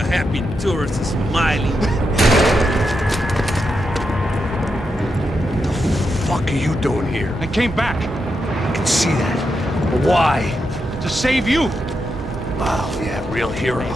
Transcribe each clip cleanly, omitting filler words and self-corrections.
a happy tourist smiling. What the fuck are you doing here? I came back I can see that. But why? to save you. Oh, yeah, real hero.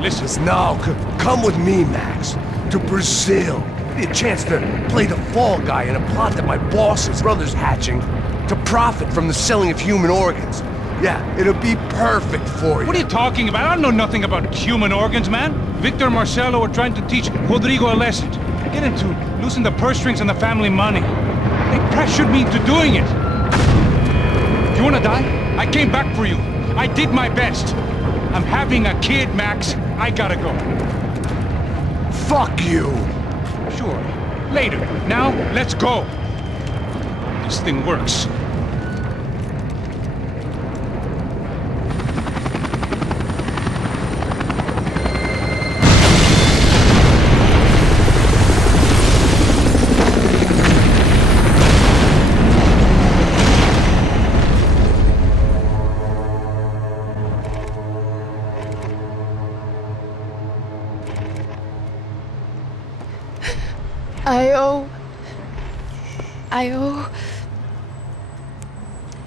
Listen, Now, come with me, Max. To Brazil. Be a chance to play the fall guy in a plot that my boss's brother's hatching to profit from the selling of human organs. Yeah, it'll be perfect for you. what are you talking about? I don't know nothing about human organs, man. Victor and Marcelo are trying to teach Rodrigo a lesson. Get into losing the purse strings and the family money. They pressured me into doing it. You wanna die? I came back for you. I did my best. I'm having a kid, Max. I gotta go. Fuck you! Sure. Later. Now, let's go. This thing works.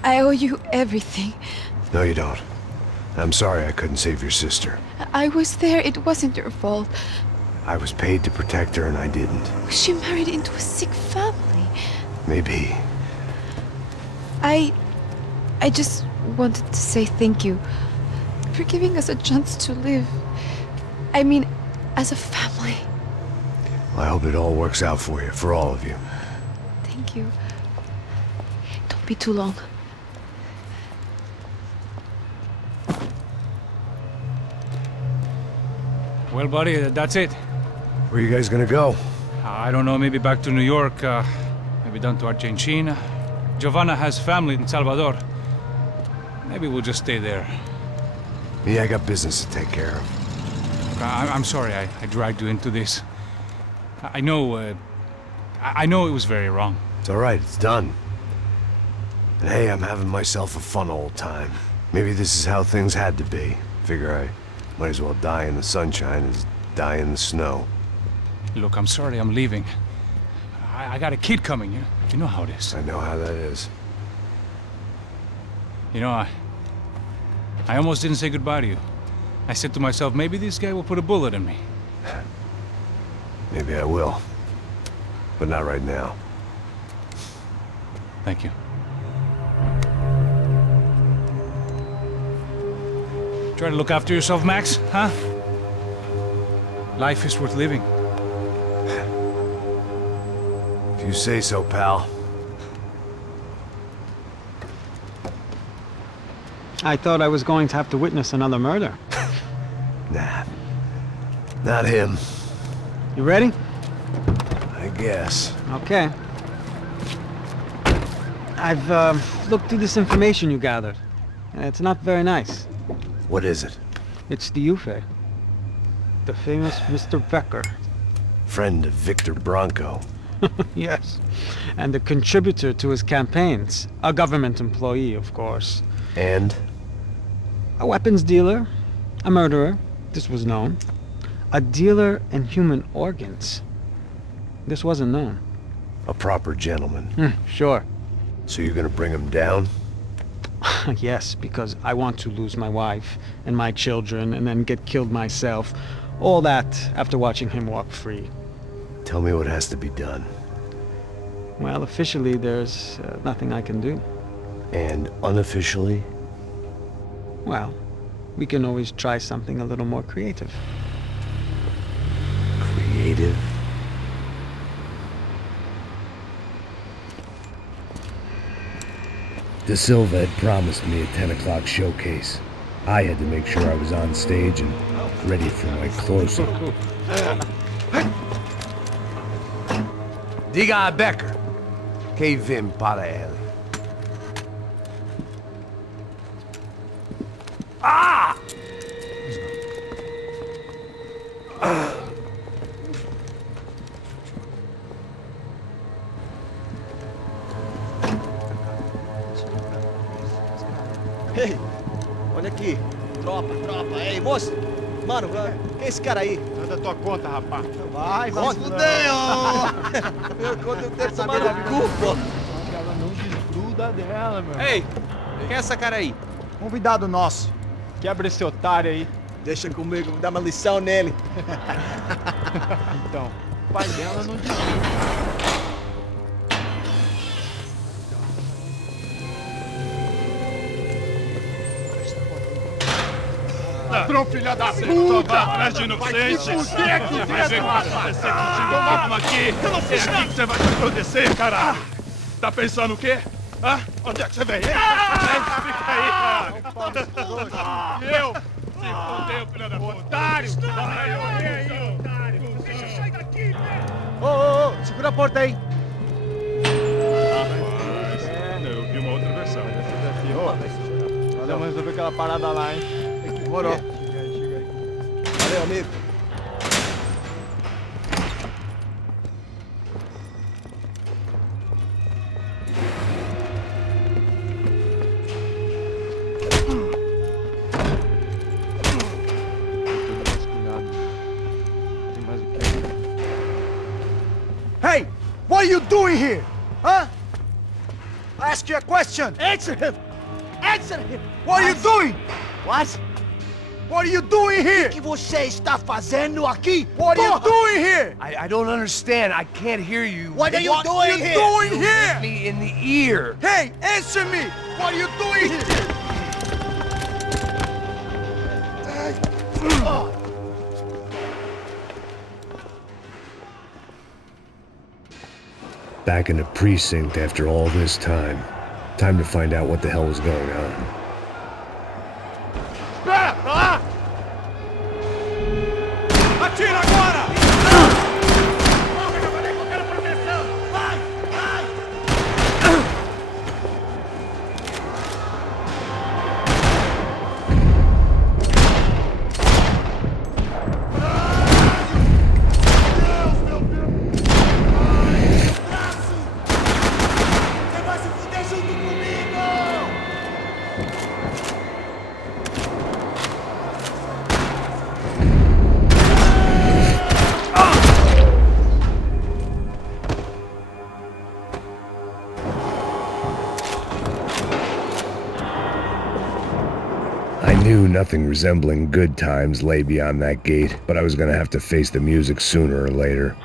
I owe you everything. No, you don't. I'm sorry I couldn't save your sister. I was there, it wasn't your fault. I was paid to protect her and I didn't. She married into a sick family. Maybe. I just wanted to say thank you for giving us a chance to live. I mean, as a family. I hope it all works out for you, for all of you. Thank you. Don't be too long. Well, buddy, that's it. Where you guys gonna go? I don't know, maybe back to New York, maybe down to Argentina. Giovanna has family in Salvador. Maybe we'll just stay there. Yeah, I got business to take care of. I'm sorry I dragged you into this. I know it was very wrong. It's all right, it's done. And hey, I'm having myself a fun old time. Maybe this is how things had to be. Figure I might as well die in the sunshine as die in the snow. Look, I'm sorry I'm leaving. I got a kid coming, you know how it is. I know how that is. You know, I almost didn't say goodbye to you. I said to myself, maybe this guy will put a bullet in me. Maybe I will. But not right now. Thank you. Try to look after yourself, Max, huh? Life is worth living. If you say so, pal. I thought I was going to have to witness another murder. Nah. Not him. You ready? I guess. Okay. I've looked through this information you gathered. It's not very nice. What is it? It's the Ufe. The famous Mr. Becker. Friend of Victor Bronco. Yes. And a contributor to his campaigns. A government employee, of course. And? A weapons dealer. A murderer. This was known. A dealer in human organs. This wasn't known. A proper gentleman. Sure. So you're gonna bring him down? Yes, because I want to lose my wife and my children and then get killed myself. All that after watching him walk free. Tell me what has to be done. Well, officially there's nothing I can do. And unofficially? Well, we can always try something a little more creative. Creative? De Silva had promised me a 10 o'clock showcase. I had to make sure I was on stage and ready for my close-up. Diga a Becker. Que vim para ele. Ah! Ei, olha aqui. Tropa, ei, moço. Mano, quem é esse cara aí? É da tua conta, rapaz. Vai, fudeu! Meu conta eu quero tomar no cu, pô. Ela não desgruda dela, meu. Ei, quem é essa cara aí? Convidado nosso. Quebra esse otário aí. Deixa comigo, vou dar uma lição nele. Então, o pai dela não desgruda. Ladrão, filha da puta! Vai atrás de inocente! Vai ver o que vai acontecer contigo mesmo aqui! É aqui que você vai se acontecer, caralho! Tá pensando o quê? Hã? Onde é que você vem? Fica aí, caralho! Eu? Se fodeu, filha da puta! Otário! Vai, otário! Deixa eu sair daqui, velho! Ô, segura a porta aí. Rapaz, eu vi uma outra versão. Vamos resolver aquela parada lá, hein? Demorou. Chega aí. Valeu, amigo. Hey! What are you doing here? Huh? I ask you a question. Answer him! Answer him! What are you doing? What? What are you doing here? O que você está fazendo aqui? What are you doing here? I don't understand. I can't hear you. What are you doing here? Doing You here? hit me in the ear. Hey, answer me! What are you doing here? Back in the precinct after all this time. Time to find out what the hell was going on. Atira agora! Você vai se fuder junto comigo! I knew nothing resembling good times lay beyond that gate, but I was gonna have to face the music sooner or later.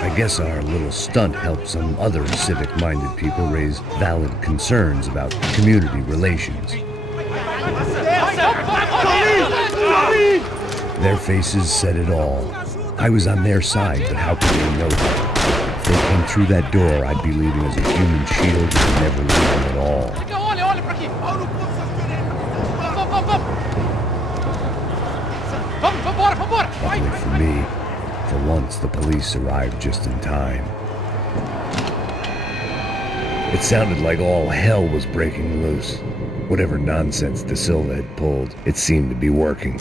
I guess our little stunt helped some other civic-minded people raise valid concerns about community relations. Their faces said it all. I was on their side, but how could they know that? If they came through that door, I'd be leaving as a human shield and never leaving at all. Olha pra aqui! Vambora! Luckily for me, for once the police arrived just in time. It sounded like all hell was breaking loose. Whatever nonsense De Silva had pulled, it seemed to be working.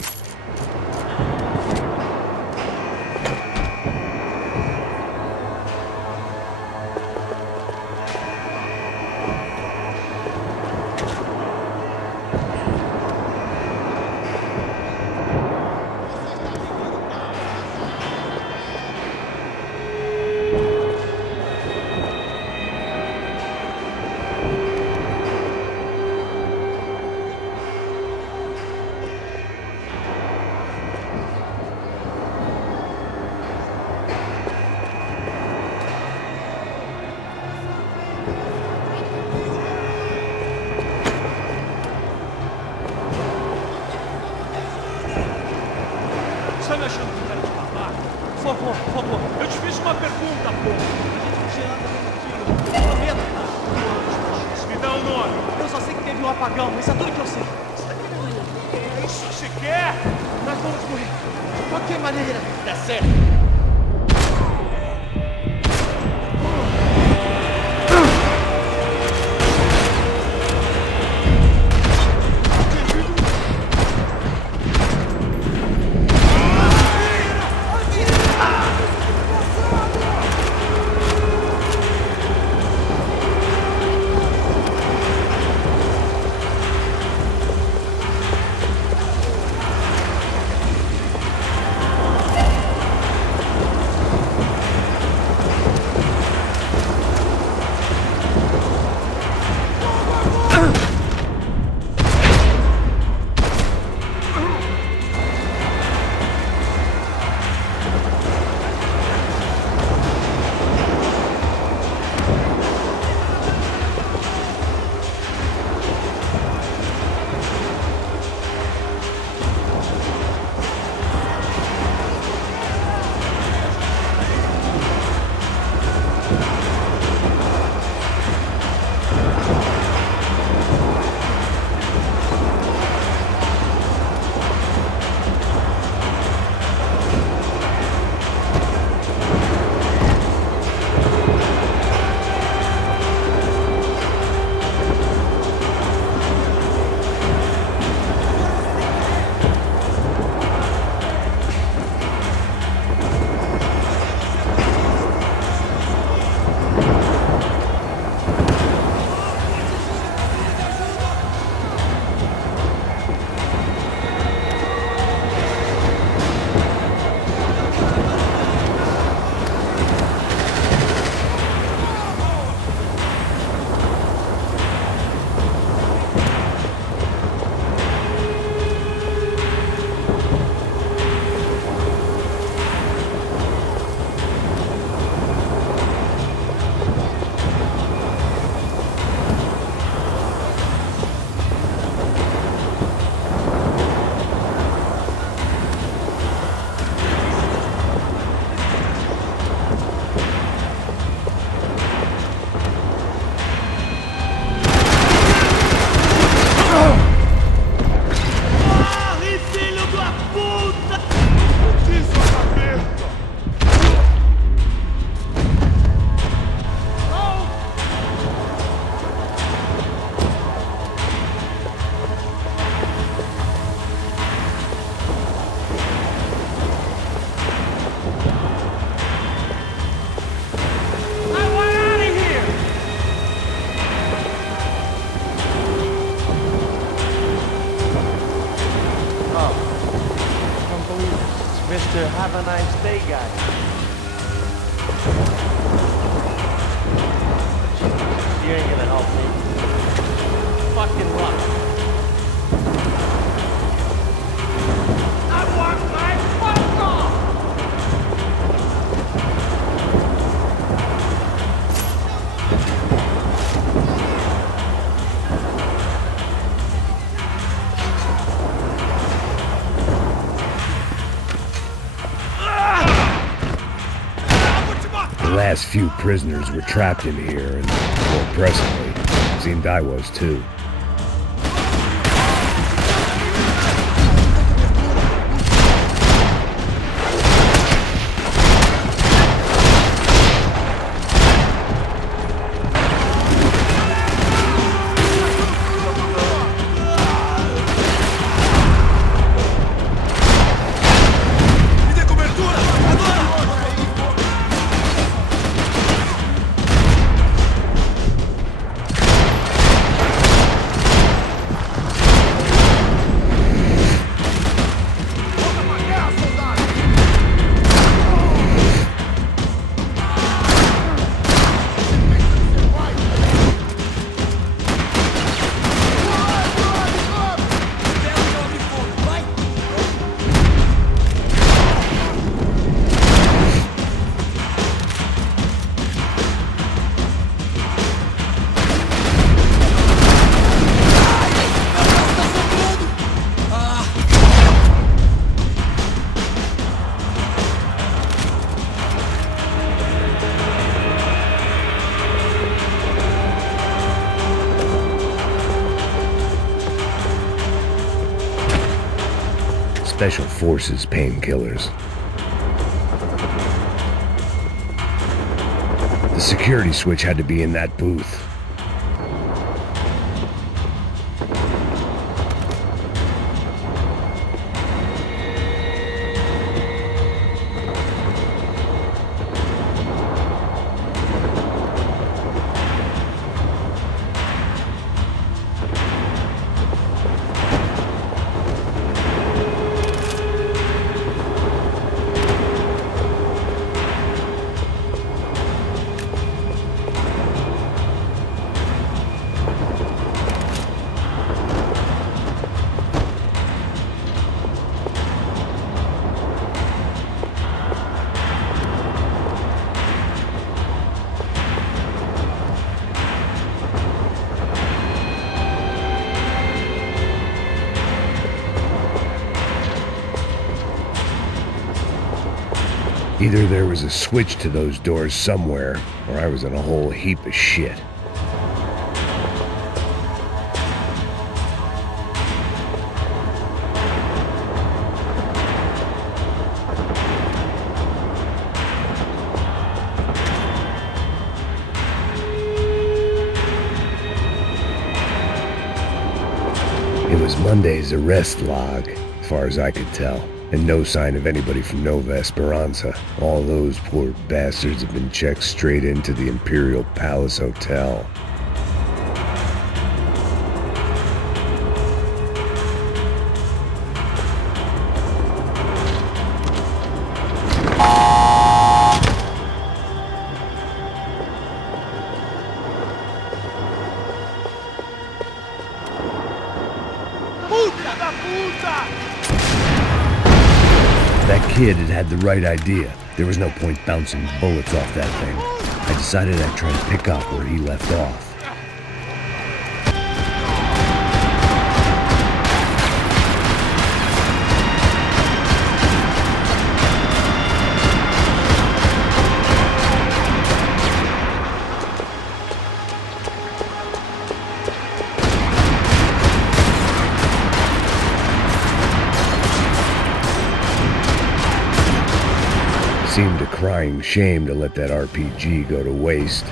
no apagão, isso é tudo que eu sei. É isso que você quer? Nós vamos morrer. De qualquer maneira. Dá certo. Mr. Have a Nice Day guy. You ain't gonna help me. Fucking luck. I want my fuck off! The last few prisoners were trapped in here, and more presently, it seemed I was too. Special Forces painkillers. The security switch had to be in that booth. Either there was a switch to those doors somewhere, or I was in a whole heap of shit. It was Monday's arrest log, as far as I could tell. And no sign of anybody from Nova Esperanza. All those poor bastards have been checked straight into the Imperial Palace Hotel. That kid had the right idea. There was no point bouncing bullets off that thing. I decided I'd try to pick up where he left off. Seemed a crying shame to let that RPG go to waste.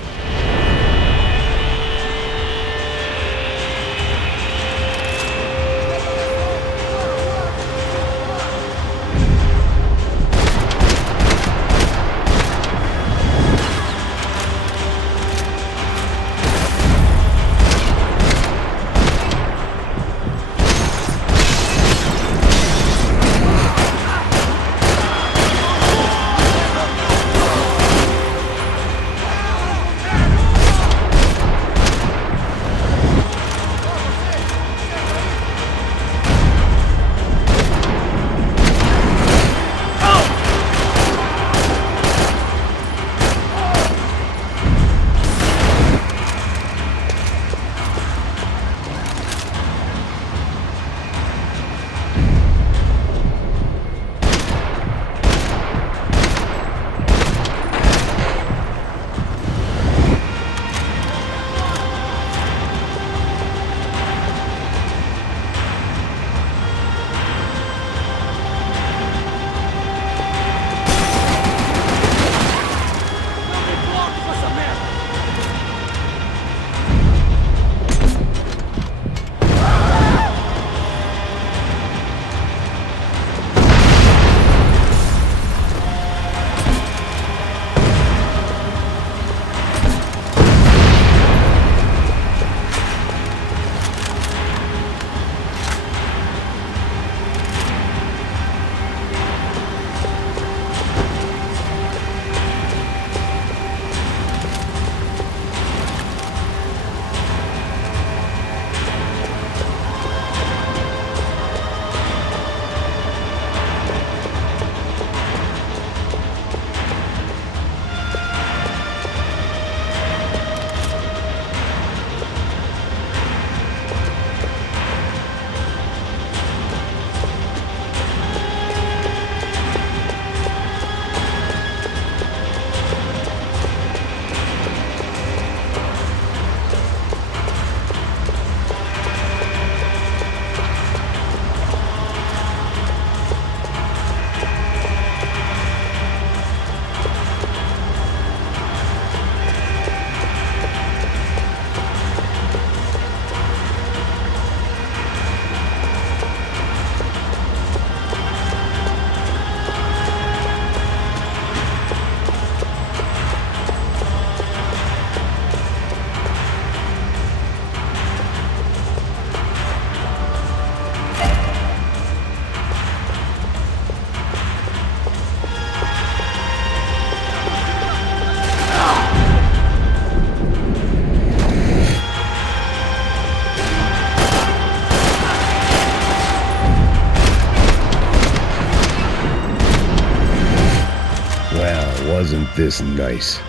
wasn't this nice.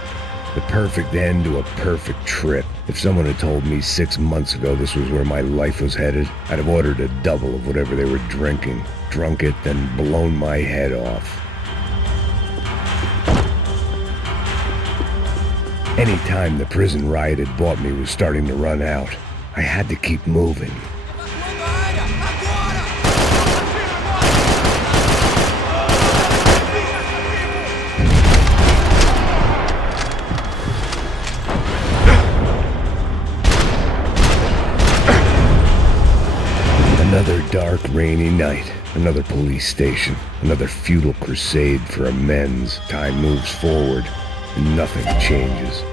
The perfect end to a perfect trip. If someone had told me 6 months ago this was where my life was headed, I'd have ordered a double of whatever they were drinking, drunk it, then blown my head off. Any time the prison riot had bought me was starting to run out. I had to keep moving. Another dark, rainy night. Another police station. Another futile crusade for amends. Time moves forward, and nothing changes.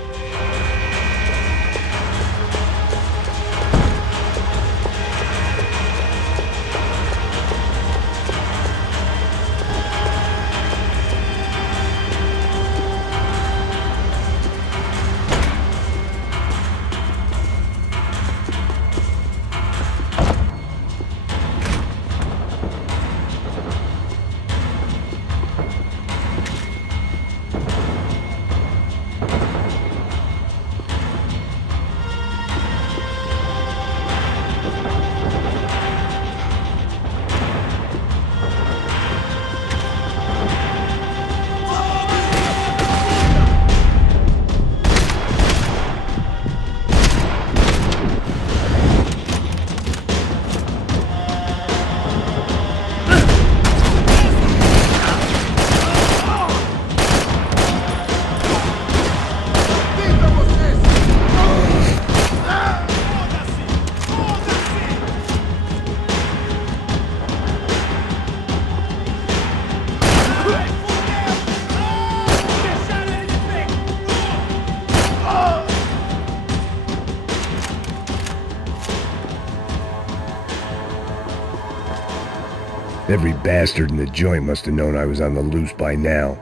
Every bastard in the joint must have known I was on the loose by now.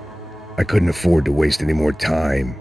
I couldn't afford to waste any more time.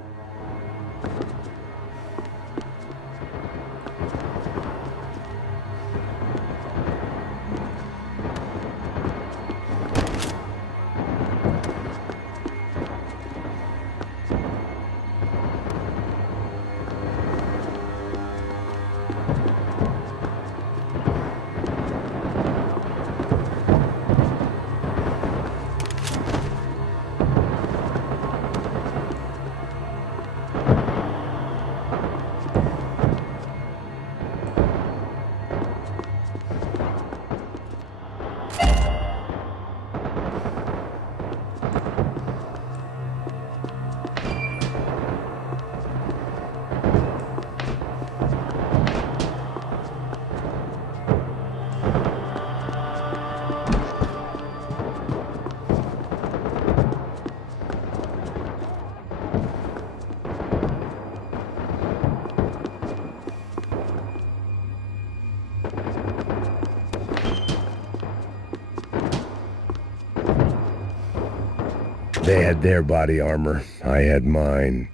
They had their body armor. I had mine.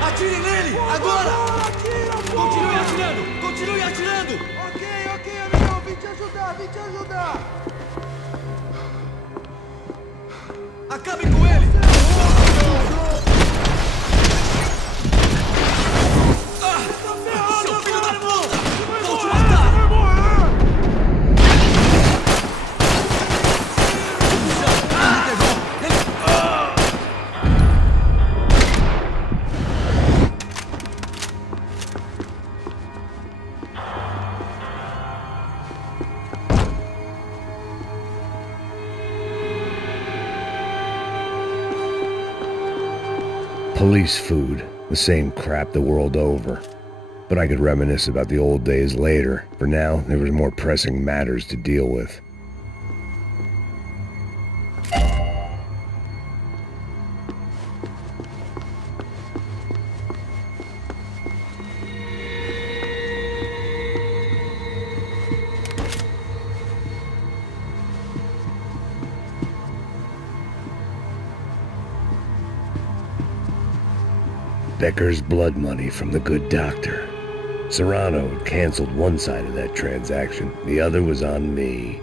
Atire nele! Agora! Continue atirando! Continue atirando! Ok, amigão. Vim te ajudar! Acabe com ele! Seu filho da puta! Vou te matar! Police food, the same crap the world over. But I could reminisce about the old days later. For now, there was more pressing matters to deal with. Becker's blood money from the good doctor. Serrano had canceled one side of that transaction. The other was on me.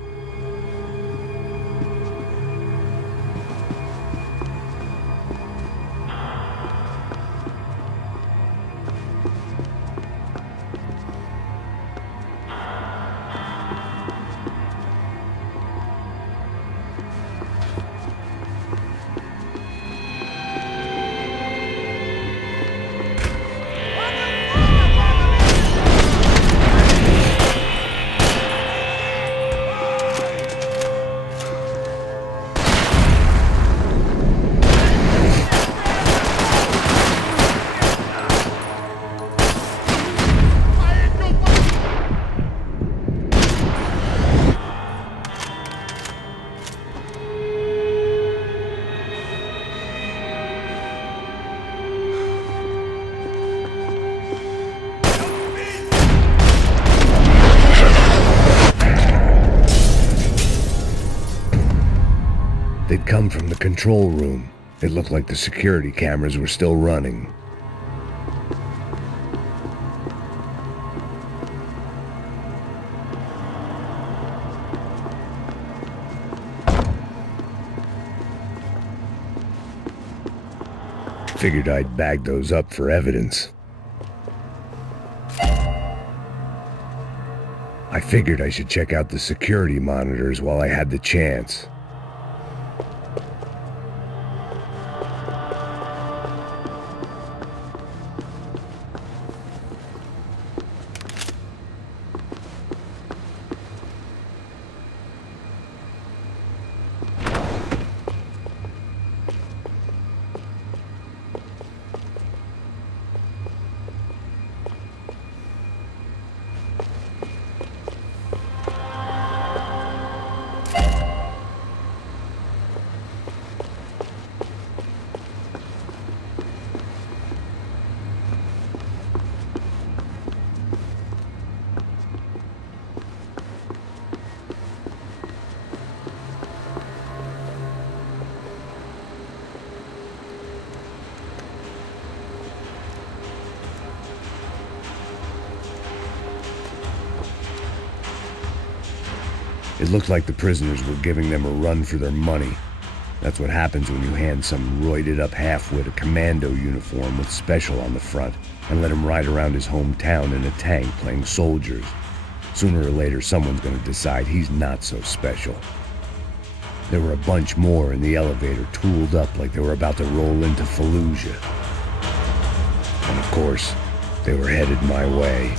They'd come from the control room. It looked like the security cameras were still running. Figured I'd bag those up for evidence. I figured I should check out the security monitors while I had the chance. It looked like the prisoners were giving them a run for their money. That's what happens when you hand some roided-up halfwit a commando uniform with special on the front and let him ride around his hometown in a tank playing soldiers. Sooner or later, someone's going to decide he's not so special. There were a bunch more in the elevator, tooled up like they were about to roll into Fallujah. And of course, they were headed my way.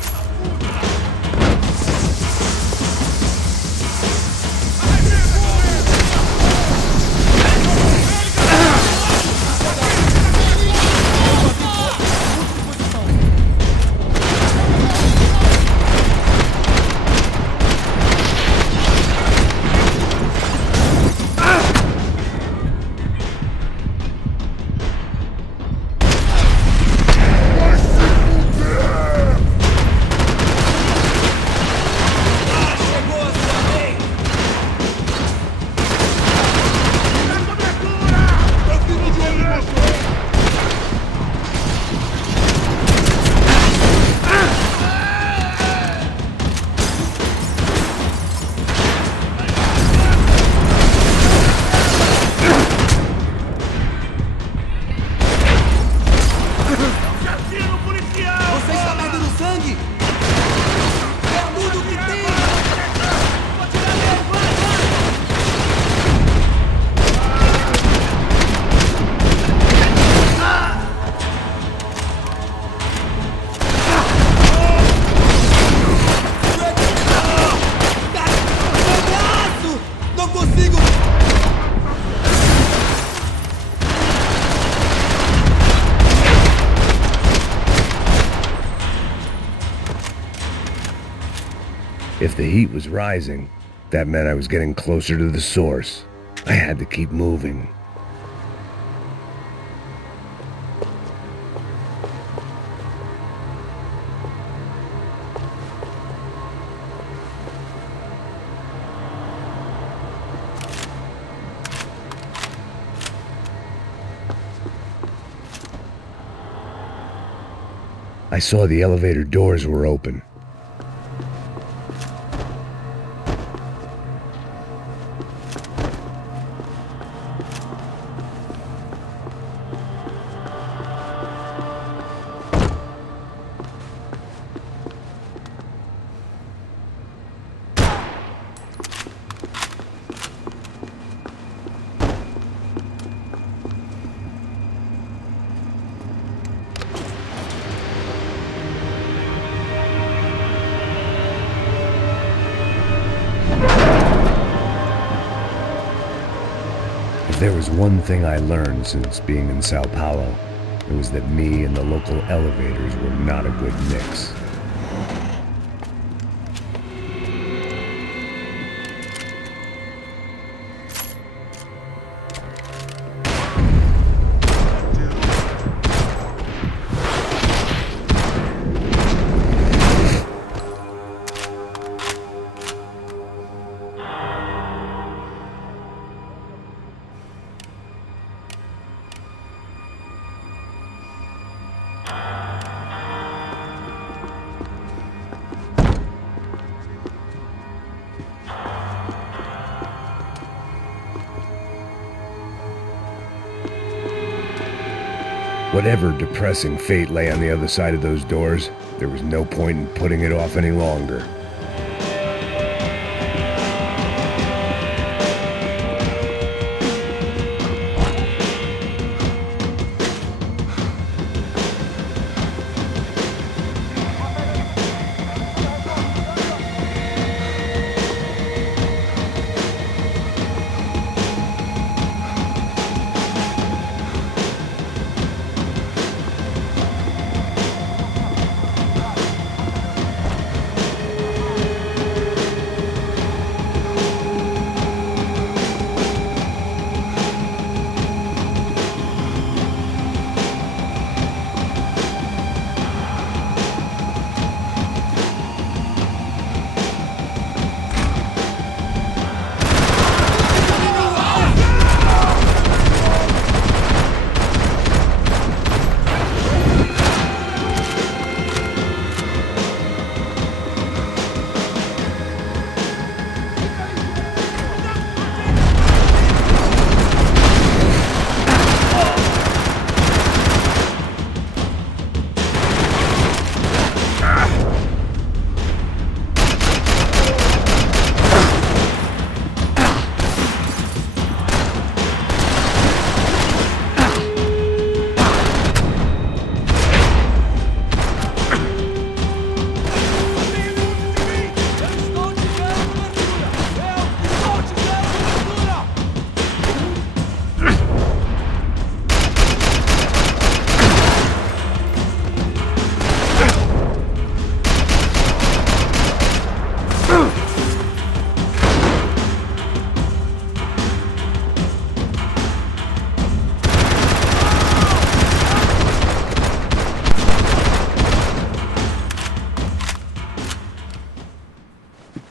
If the heat was rising, that meant I was getting closer to the source. I had to keep moving. I saw the elevator doors were open. If there was one thing I learned since being in Sao Paulo, it was that me and the local elevators were not a good mix. Whatever depressing fate lay on the other side of those doors, there was no point in putting it off any longer.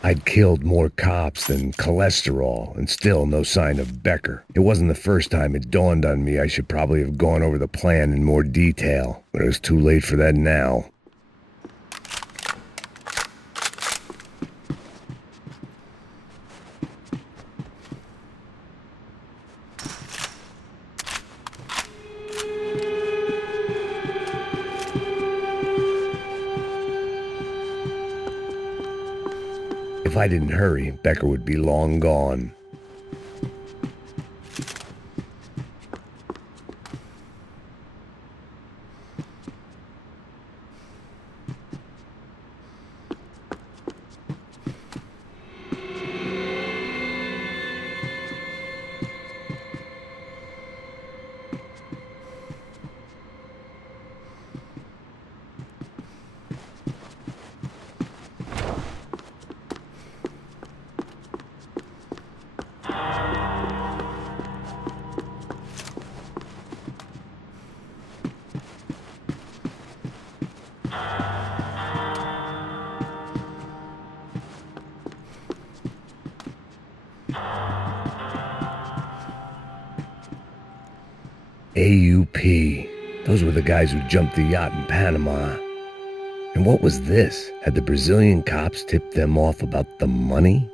I'd killed more cops than cholesterol, and still no sign of Becker. It wasn't the first time it dawned on me I should probably have gone over the plan in more detail, but it was too late for that now. If I didn't hurry, Becker would be long gone. AUP. Those were the guys who jumped the yacht in Panama. And what was this? Had the Brazilian cops tipped them off about the money?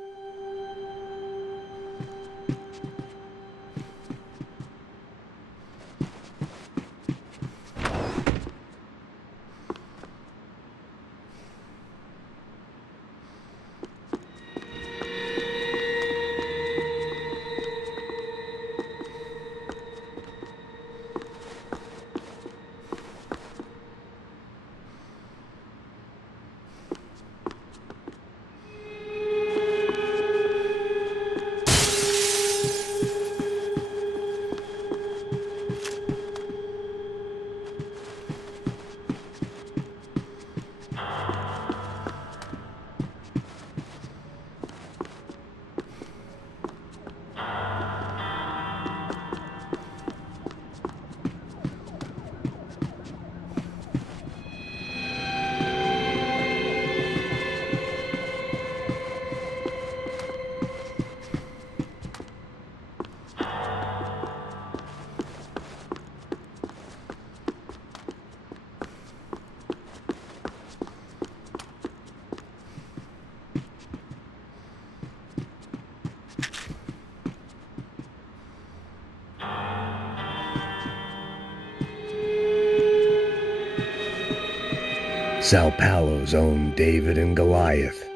Sao Paulo's own David and Goliath.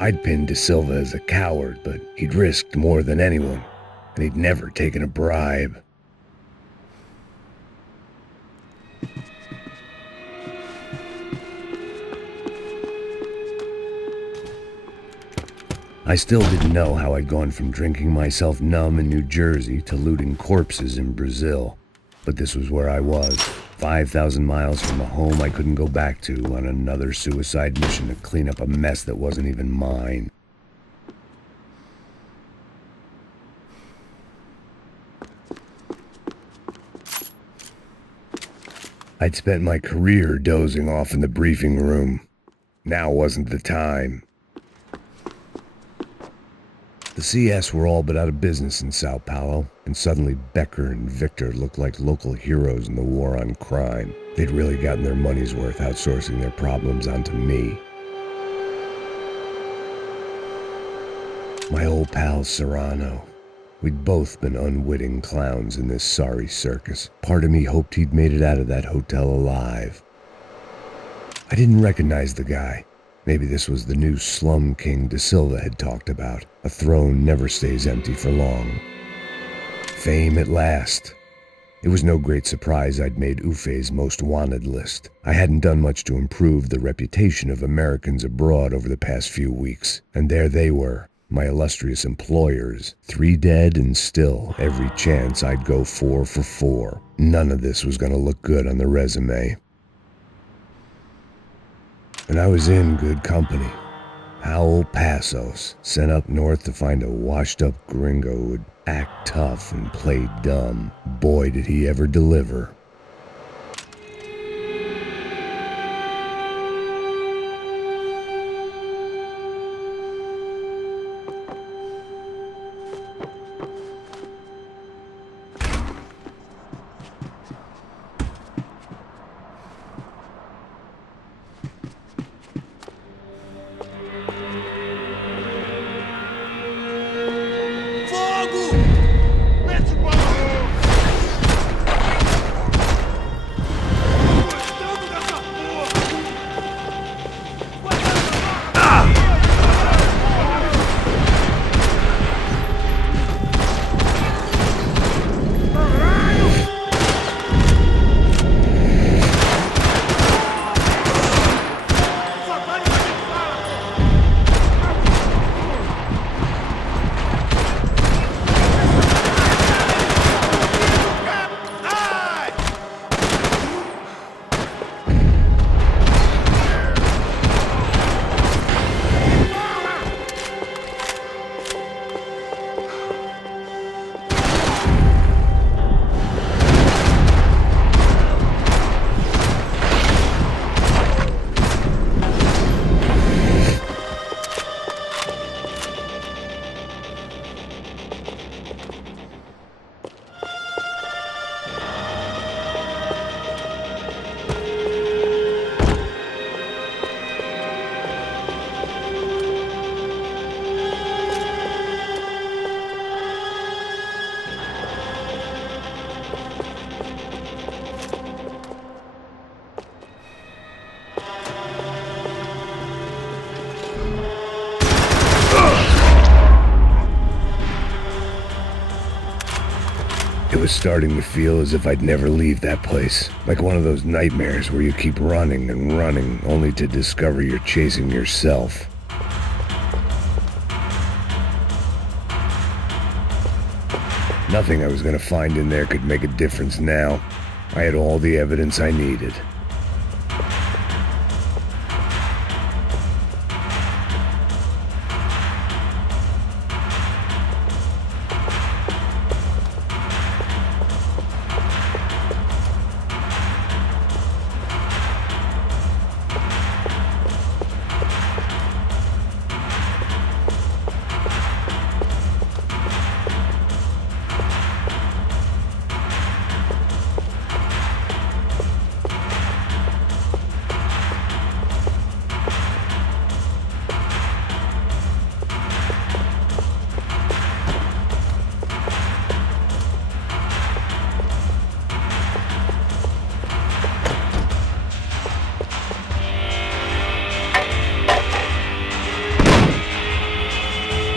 I'd pinned De Silva as a coward, but he'd risked more than anyone, and he'd never taken a bribe. I still didn't know how I'd gone from drinking myself numb in New Jersey to looting corpses in Brazil, but this was where I was. 5,000 miles from a home I couldn't go back to, on another suicide mission to clean up a mess that wasn't even mine. I'd spent my career dozing off in the briefing room. Now wasn't the time. The CS were all but out of business in Sao Paulo, and suddenly Becker and Victor looked like local heroes in the war on crime. They'd really gotten their money's worth outsourcing their problems onto me. My old pal Serrano. We'd both been unwitting clowns in this sorry circus. Part of me hoped he'd made it out of that hotel alive. I didn't recognize the guy. Maybe this was the new slum king De Silva had talked about. A throne never stays empty for long. Fame at last. It was no great surprise I'd made Ufe's most wanted list. I hadn't done much to improve the reputation of Americans abroad over the past few weeks, and there they were, my illustrious employers, 3 dead and still every chance I'd go 4 for 4. None of this was going to look good on the resume. And I was in good company. Howell Passos, sent up north to find a washed-up gringo who would act tough and play dumb. Boy, did he ever deliver. was starting to feel as if I'd never leave that place. Like one of those nightmares where you keep running and running only to discover you're chasing yourself. Nothing I was gonna find in there could make a difference now. I had all the evidence I needed.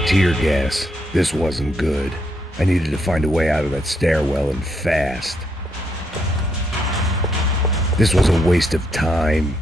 Tear gas. This wasn't good. I needed to find a way out of that stairwell and fast. This was a waste of time